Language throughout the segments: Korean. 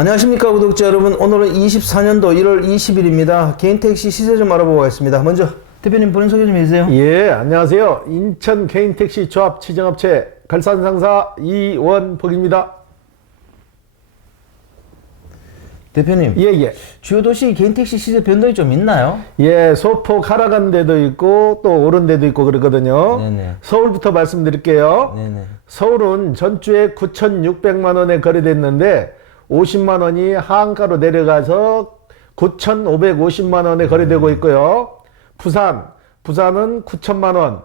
안녕하십니까 구독자 여러분 오늘은 24년도 1월 20일입니다 개인 택시 시세 좀 알아보겠습니다 먼저 대표님 본인 소개 좀 해주세요 예, 안녕하세요. 인천 개인택시 조합 지정업체 갈산상사 이원복입니다. 대표님 예, 예. 주요 도시 개인 택시 시세 변동이 좀 있나요? 예, 소폭 하락한 데도 있고 또 오른 데도 있고 그러거든요. 네네. 서울부터 말씀드릴게요. 네네 서울은 전주에 9,600만 원에 거래됐는데 50만 원이 하한가로 내려가서 9,550만 원에 거래되고 있고요. 부산, 부산은 9천만 원,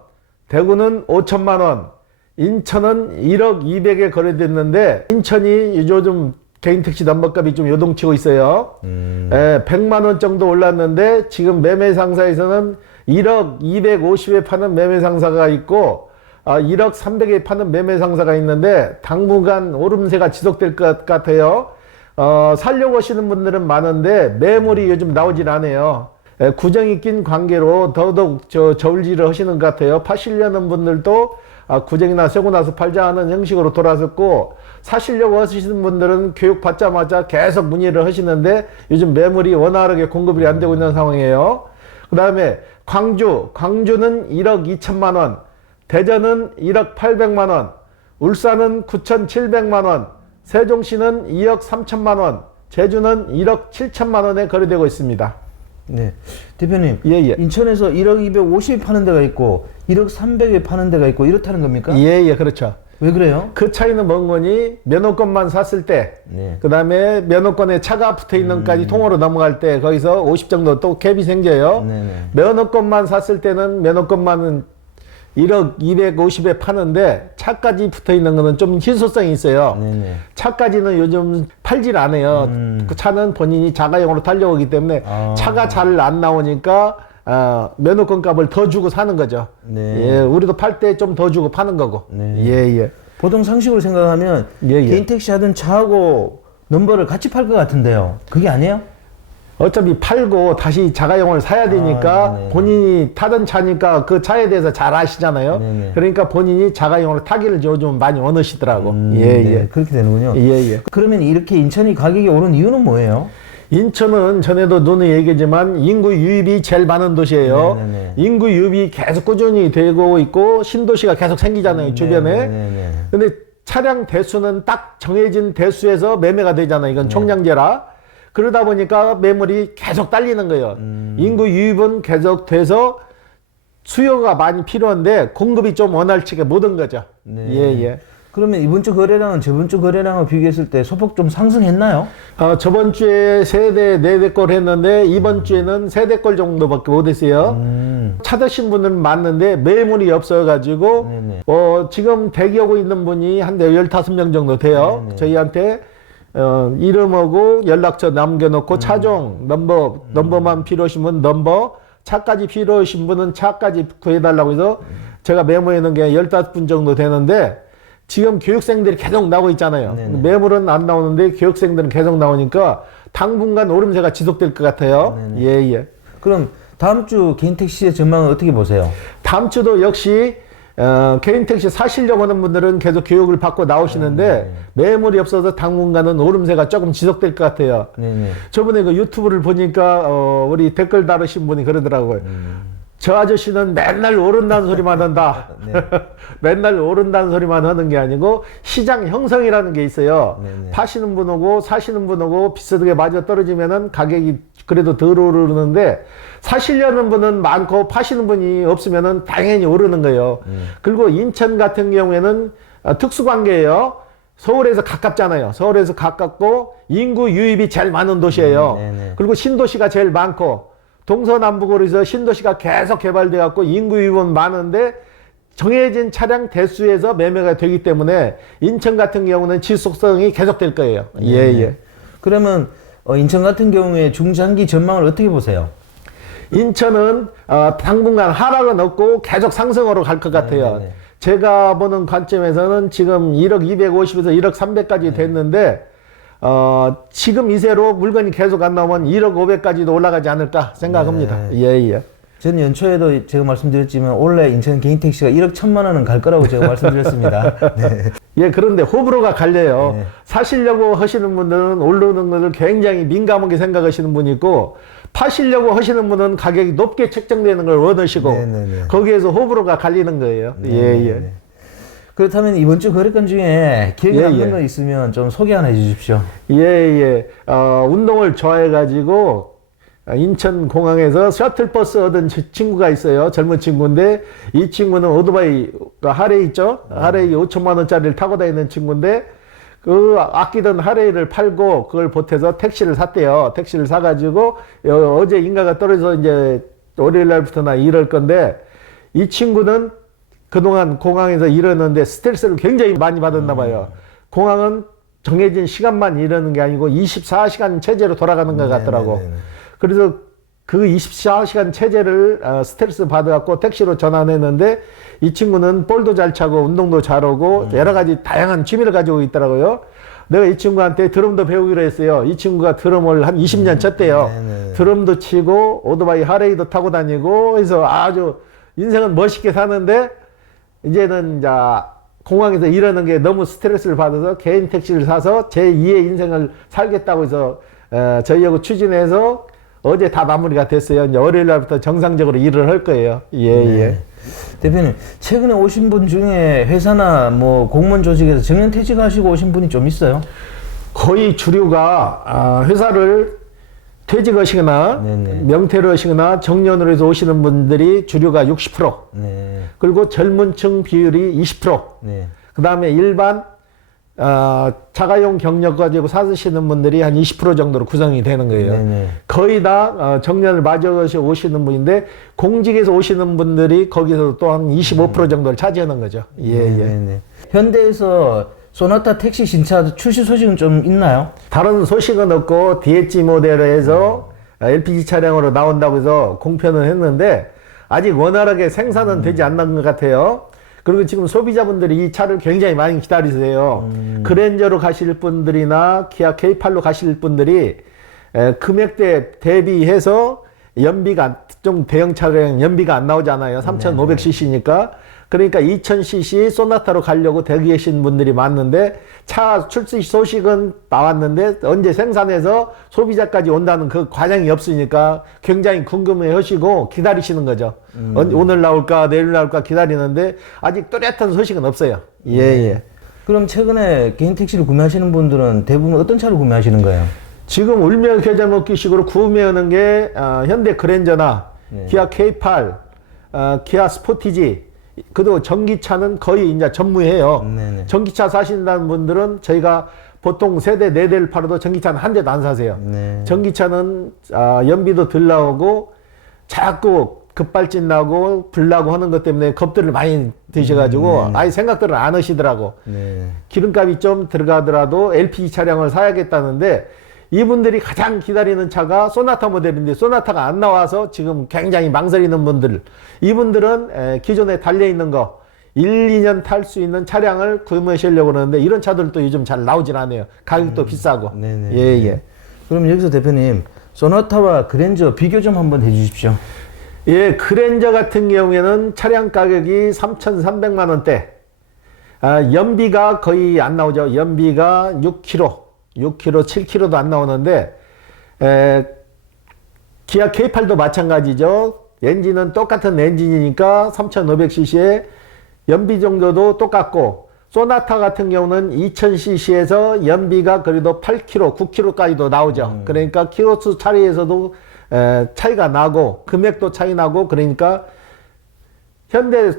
대구는 5천만 원, 인천은 1억 200에 거래됐는데 인천이 요즘 개인 택시 넘버값이 좀 요동치고 있어요. 음, 예, 100만 원 정도 올랐는데 지금 매매 상사에서는 1억 250에 파는 매매 상사가 있고 아, 1억 300에 파는 매매 상사가 있는데 당분간 오름세가 지속될 것 같아요. 어, 살려고 하시는 분들은 많은데 매물이 요즘 나오질 않아요. 예, 구정이 낀 관계로 더더욱 저 저울질을 하시는 것 같아요. 파시려는 분들도 아, 구정이나 세고 나서 팔자 하는 형식으로 돌아섰고 사시려고 하시는 분들은 교육 받자마자 계속 문의를 하시는데 요즘 매물이 원활하게 공급이 안 되고 있는 상황이에요. 그 다음에 광주, 광주는 1억 2천만 원, 대전은 1억 800만 원, 울산은 9,700만 원, 세종시는 2억 3천만 원, 제주는 1억 7천만 원에 거래되고 있습니다. 네 대표님 예, 예. 인천에서 1억 250에 파는 데가 있고 1억 300에 파는 데가 있고 이렇다는 겁니까? 예, 예, 그렇죠. 왜 그래요? 그 차이는 뭔 거니? 면허권만 샀을 때, 네. 그 다음에 면허권에 차가 붙어 있는 것까지 통으로 넘어갈 때 거기서 50 정도 또 갭이 생겨요. 네네. 면허권만 샀을 때는 면허권만은 1억 250에 파는데 차까지 붙어 있는 거는 좀 희소성이 있어요. 네네 차까지는 요즘 팔질 않아요. 음. 그 차는 본인이 자가용으로 하기 때문에 아. 차가 잘 안 나오니까 어, 면허권 값을 더 주고 사는 거죠. 네. 예, 우리도 팔 때 좀 더 주고 파는 거고. 네. 예, 예. 보통 상식으로 생각하면 예, 예. 개인 택시 하던 차하고 넘버를 같이 팔 것 같은데요 그게 아니에요? 어차피 팔고 다시 자가용을 사야 되니까 아, 네네. 본인이 타던 차니까 그 차에 대해서 잘 아시잖아요. 네네. 그러니까 본인이 자가용으로 타기를 요즘 많이 원하시더라고. 음, 예, 네, 예. 그렇게 되는군요 예, 예. 그러면 이렇게 인천이 가격이 오른 이유는 뭐예요? 인천은 전에도 눈에 얘기했지만 인구 유입이 제일 많은 도시예요. 네네네. 인구 유입이 계속 꾸준히 되고 있고 신도시가 계속 생기잖아요, 주변에. 네네네. 근데 차량 대수는 딱 정해진 대수에서 매매가 되잖아요. 네. 이건 총량제라. 그러다 보니까 매물이 계속 딸리는 거예요. 음. 인구 유입은 계속 돼서 수요가 많이 필요한데 공급이 좀 원활치게 못 온 거죠. 네. 예, 예. 그러면 이번 주 거래량은 저번 주 거래량을 비교했을 때 소폭 좀 상승했나요? 어, 저번 주에 세 대, 네대걸 했는데 이번 주에는 세대걸 정도밖에 못 했어요. 음. 찾으신 분은 많는데 매물이 없어가지고 네네. 어, 지금 대기하고 있는 분이 한 15명 정도 돼요. 네네. 저희한테 어, 이름하고 연락처 남겨놓고 음. 차종 넘버 넘버만 필요하신 분 넘버 차까지 필요하신 분은 차까지 구해달라고 해서 제가 메모해 놓은 게 15분 정도 되는데 지금 교육생들이 계속 나오고 있잖아요. 네네. 매물은 안 나오는데 교육생들은 계속 나오니까 당분간 오름세가 지속될 것 같아요. 네네. 예, 예. 그럼 다음 주 개인 택시의 전망은 어떻게 보세요? 다음 주도 역시 어, 개인 택시 사시려고 하는 분들은 계속 교육을 받고 나오시는데 매물이 없어서 당분간은 오름세가 조금 지속될 것 같아요. 네네. 저번에 그 유튜브를 보니까 어, 우리 댓글 다루신 분이 그러더라고요. 저 아저씨는 맨날 오른다는 소리만 한다. 네. 맨날 오른다는 소리만 하는 게 아니고 시장 형성이라는 게 있어요. 네 네. 파시는 분하고 사시는 분하고 비슷하게 맞아 떨어지면은 가격이 그래도 덜 오르는데 사시려는 분은 많고 파시는 분이 없으면은 당연히 오르는 거예요. 음. 그리고 인천 같은 경우에는 어, 특수관계예요. 서울에서 가깝잖아요. 서울에서 가깝고 인구 유입이 제일 많은 도시예요. 음, 네네. 그리고 신도시가 제일 많고 동서남북으로 해서 신도시가 계속 개발돼 갖고 인구 유입은 많은데 정해진 차량 대수에서 매매가 되기 때문에 인천 같은 경우는 지속성이 계속될 거예요. 예, 네네. 예. 그러면 어, 인천 같은 경우에 중장기 전망을 어떻게 보세요? 인천은 어, 당분간 하락은 없고 계속 상승으로 갈 것 같아요. 네네네. 제가 보는 관점에서는 지금 1억 250에서 1억 300까지 됐는데 어, 지금 이세로 물건이 계속 안 나오면 1억 500까지도 올라가지 않을까 생각합니다. 네. 예, 예. 저는 연초에도 제가 말씀드렸지만 원래 인천 개인 택시가 1억 천만 원은 갈 거라고 제가 말씀드렸습니다. 네. 예, 그런데 호불호가 갈려요. 네. 사시려고 하시는 분들은 오르는 것을 굉장히 민감하게 생각하시는 분이 있고, 파시려고 하시는 분은 가격이 높게 책정되는 걸 원하시고, 네, 네, 네. 거기에서 호불호가 갈리는 거예요. 예, 예. 네. 그렇다면 이번 주 거래건 중에 기억에 예, 남는 예. 거 있으면 좀 소개 하나 해주십시오. 예, 예. 어, 운동을 좋아해가지고, 어, 인천 공항에서 셔틀버스 얻은 지- 친구가 있어요. 젊은 친구인데, 이 친구는 오토바이, 그 하레이 있죠? 하레이 5천만 원짜리를 타고 다니는 친구인데, 그 아끼던 하레이를 팔고, 그걸 보태서 택시를 샀대요. 택시를 사가지고, 어, 어제 인가가 떨어져서 이제 월요일 날부터 나 일할 건데, 이 친구는 그동안 공항에서 일했는데 스트레스를 굉장히 많이 받았나 봐요. 공항은 정해진 시간만 일하는 게 아니고 24시간 체제로 돌아가는 것 같더라고. 네, 네, 네. 그래서 그 24시간 체제를 어, 스트레스 받아갖고 택시로 전환했는데 이 친구는 볼도 잘 차고 운동도 잘하고 음. 여러 가지 다양한 취미를 가지고 있더라고요. 내가 이 친구한테 드럼도 배우기로 했어요. 이 친구가 드럼을 한 20년 쳤대요. 네, 네. 드럼도 치고 오토바이 하레이도 타고 다니고 해서 아주 인생은 멋있게 사는데 이제는 이제 공항에서 일하는 게 너무 스트레스를 받아서 개인 택시를 사서 제 2의 인생을 살겠다고 해서 어, 저희하고 추진해서 어제 다 마무리가 됐어요. 이제 월요일 날부터 정상적으로 일을 할 거예요. 예, 예. 네. 대표님 최근에 오신 분 중에 회사나 뭐 공무원 조직에서 정년 퇴직하시고 오신 분이 좀 있어요? 거의 주류가 아, 회사를 퇴직하시거나 네네. 명퇴를 하시거나 정년으로 해서 오시는 분들이 주류가 60% 네, 그리고 젊은 층 비율이 20%. 네, 그 다음에 일반 어, 자가용 경력 가지고 사시는 분들이 한 20% 정도로 구성이 되는 거예요. 네네. 거의 다 어, 정년을 맞아서 오시는 분인데 공직에서 오시는 분들이 거기서 또 한 25% 정도를 차지하는 거죠. 예, 예. 네. 현대에서 소나타 택시 신차 출시 소식은 좀 있나요? 다른 소식은 없고 DH 모델에서 LPG 차량으로 나온다고 해서 공표는 했는데 아직 원활하게 생산은 되지 않는 것 같아요. 그리고 지금 소비자분들이 이 차를 굉장히 많이 기다리세요. 그랜저로 가실 분들이나 기아 K8로 가실 분들이 에, 금액대 대비해서 연비가 좀 대형 차량 연비가 안 나오잖아요. 3,500cc니까. 그러니까 2,000cc 소나타로 가려고 대기하신 분들이 많은데 차 출시 소식은 나왔는데 언제 생산해서 소비자까지 온다는 그 과정이 없으니까 굉장히 궁금해 하시고 기다리시는 거죠. 언- 오늘 나올까 내일 나올까 기다리는데 아직 뚜렷한 소식은 없어요. 예, 예. 그럼 최근에 개인 택시를 구매하시는 분들은 대부분 어떤 차를 구매하시는 거예요? 지금 울며 겨자 먹기식으로 구매하는 게 어, 현대 그랜저나 기아 K8, 어, 기아 스포티지, 그리고 전기차는 거의 이제 전무해요. 네네. 전기차 사신다는 분들은 저희가 보통 세대 네 대를 팔아도 전기차는 한 대도 안 사세요. 네. 전기차는 아, 연비도 덜 나오고 자꾸 급발진 나고 불 나고 하는 것 때문에 겁들을 많이 드셔가지고 아예 생각들을 안 하시더라고. 네. 기름값이 좀 들어가더라도 LPG 차량을 사야겠다는데 이분들이 가장 기다리는 차가 소나타 모델인데 소나타가 안 나와서 지금 굉장히 망설이는 분들 이분들은 에, 기존에 달려 있는 거 1, 2년 탈 수 있는 차량을 구매하시려고 그러는데 이런 차들도 요즘 잘 나오진 않아요. 가격도 비싸고. 네네. 예, 예. 그럼 여기서 대표님 소나타와 그랜저 비교 좀 한번 해 주십시오. 예, 그랜저 같은 경우에는 차량 가격이 3,300만 원대. 아, 연비가 거의 안 나오죠. 연비가 6km, 6km, 7km도 안 나오는데, 에, 기아 K8도 마찬가지죠. 엔진은 똑같은 엔진이니까 3,500cc에 연비 정도도 똑같고, 소나타 같은 경우는 2000cc에서 연비가 그래도 8km, 9km까지도 나오죠. 그러니까 키로수 차이에서도 에, 차이가 나고, 금액도 차이 나고, 그러니까 현대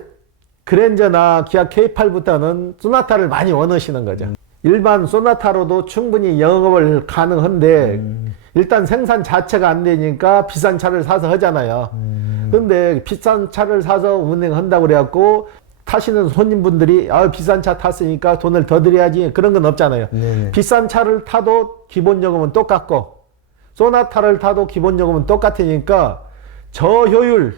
그랜저나 기아 K8보다는 소나타를 많이 원하시는 거죠. 일반 소나타로도 충분히 영업을 가능한데 일단 생산 자체가 안 되니까 비싼 차를 사서 하잖아요. 근데 비싼 차를 사서 운행한다고 그래갖고 타시는 손님분들이 아 비싼 차 탔으니까 돈을 더 드려야지 그런 건 없잖아요. 네네. 비싼 차를 타도 기본 요금은 똑같고 소나타를 타도 기본 요금은 똑같으니까 저효율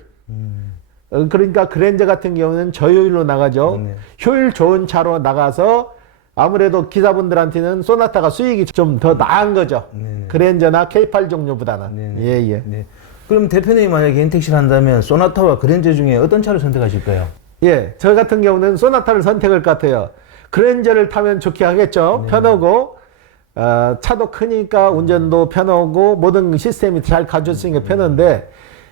어, 그러니까 그랜저 같은 경우는 저효율로 나가죠. 네. 효율 좋은 차로 나가서 아무래도 기사분들한테는 소나타가 수익이 좀 더 나은 거죠. 네. 그랜저나 K8 종류보다는. 네네. 예, 예. 네. 그럼 대표님이 만약에 개인 택시를 한다면 소나타와 그랜저 중에 어떤 차를 선택하실까요? 예, 저 같은 경우는 소나타를 선택할 것 같아요. 그랜저를 타면 좋게 하겠죠. 편하고, 어, 차도 크니까 운전도 편하고, 모든 시스템이 잘 갖춰지니까 편한데,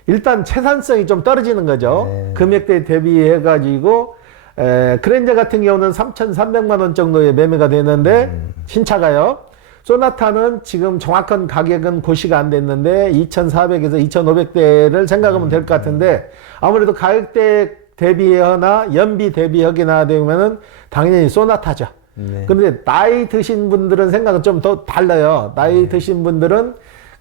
일단 채산성이 좀 떨어지는 거죠. 네. 금액대에 대비해가지고, 에, 그랜저 같은 경우는 3,300만 원 정도에 매매가 되는데, 신차가요. 소나타는 지금 정확한 가격은 고시가 안 됐는데 2,400에서 2,500대를 생각하면 될 것 같은데 아무래도 가격대 대비하나 연비 대비하기나 되면은 당연히 소나타죠. 네. 근데 나이 드신 분들은 생각은 좀 더 달라요. 나이 드신 분들은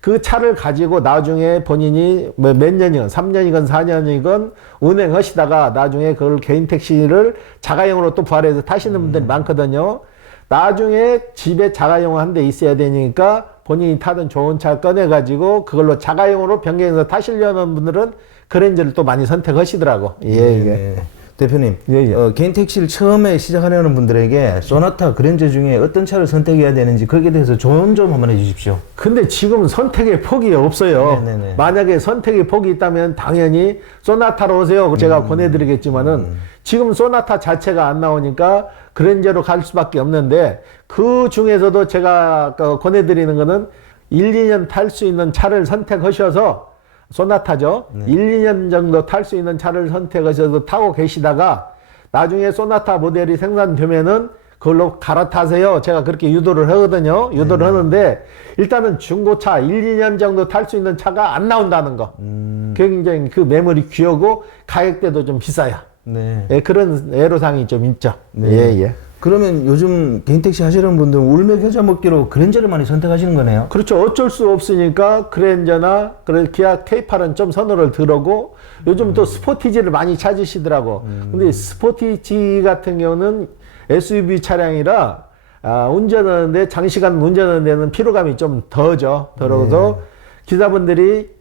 그 차를 가지고 나중에 본인이 뭐몇 년이건 3년이건 4년이건 운행하시다가 나중에 그걸 개인 택시를 자가용으로 또 부활해서 타시는 분들이 많거든요. 나중에 집에 자가용 한 대 있어야 되니까 본인이 타던 좋은 차 꺼내가지고 그걸로 자가용으로 변경해서 타시려는 분들은 그랜저를 또 많이 선택하시더라고. 예, 예. 네. 대표님, 예, 예. 어, 개인 택시를 처음에 시작하려는 분들에게 소나타, 그랜저 중에 어떤 차를 선택해야 되는지 거기에 대해서 좋은 점 한번 해주십시오. 근데 지금 선택의 폭이 없어요. 네네네. 만약에 선택의 폭이 있다면 당연히 소나타로 오세요. 제가 음. 권해드리겠지만은 지금 소나타 자체가 안 나오니까 그랜저로 갈 수밖에 없는데 그 중에서도 제가 아까 권해드리는 거는 1, 2년 탈 수 있는 차를 선택하셔서 소나타죠. 네. 1, 2년 정도 탈 수 있는 차를 선택하셔서 타고 계시다가 나중에 소나타 모델이 생산되면은 그걸로 갈아타세요. 제가 그렇게 유도를 하거든요. 유도를 하는데 일단은 중고차 1, 2년 정도 탈 수 있는 차가 안 나온다는 거. 굉장히 그 매물이 귀하고 가격대도 좀 비싸요. 네. 예, 그런 애로사항이 좀 있죠. 네. 예, 예. 그러면 요즘 개인 택시 하시는 분들은 울며 겨자 먹기로 그랜저를 많이 선택하시는 거네요. 그렇죠. 어쩔 수 없으니까 그랜저나 그래 기아 K8은 좀 선호를 들어고 요즘 또 스포티지를 많이 찾으시더라고. 근데 스포티지 같은 경우는 SUV 차량이라 아, 운전하는데 장시간 운전하는 데는 피로감이 좀 덜죠. 덜어서 기사분들이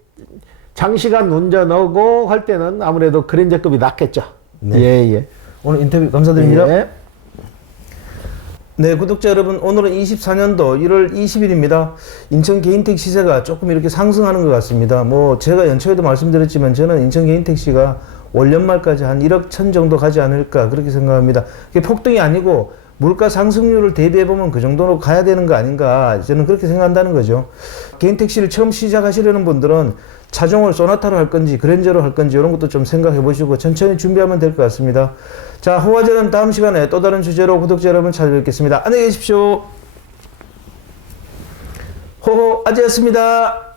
장시간 운전하고 할 때는 아무래도 그랜저급이 낫겠죠. 네. 예, 예. 오늘 인터뷰 감사드립니다. 예. 네, 구독자 여러분, 오늘은 24년도 1월 20일입니다. 인천 개인택시 시세가 조금 이렇게 상승하는 것 같습니다. 뭐, 제가 연초에도 말씀드렸지만, 저는 인천 개인택시가 올 연말까지 한 1억 천 정도 가지 않을까, 그렇게 생각합니다. 그게 폭등이 아니고, 물가 상승률을 대비해 보면 그 정도로 가야 되는 거 아닌가, 저는 그렇게 생각한다는 거죠. 개인 택시를 처음 시작하시려는 분들은 차종을 소나타로 할 건지, 그랜저로 할 건지, 이런 것도 좀 생각해 보시고, 천천히 준비하면 될 것 같습니다. 자, 호화제는 다음 시간에 또 다른 주제로 구독자 여러분 찾아뵙겠습니다. 안녕히 계십시오. 호호 아재였습니다.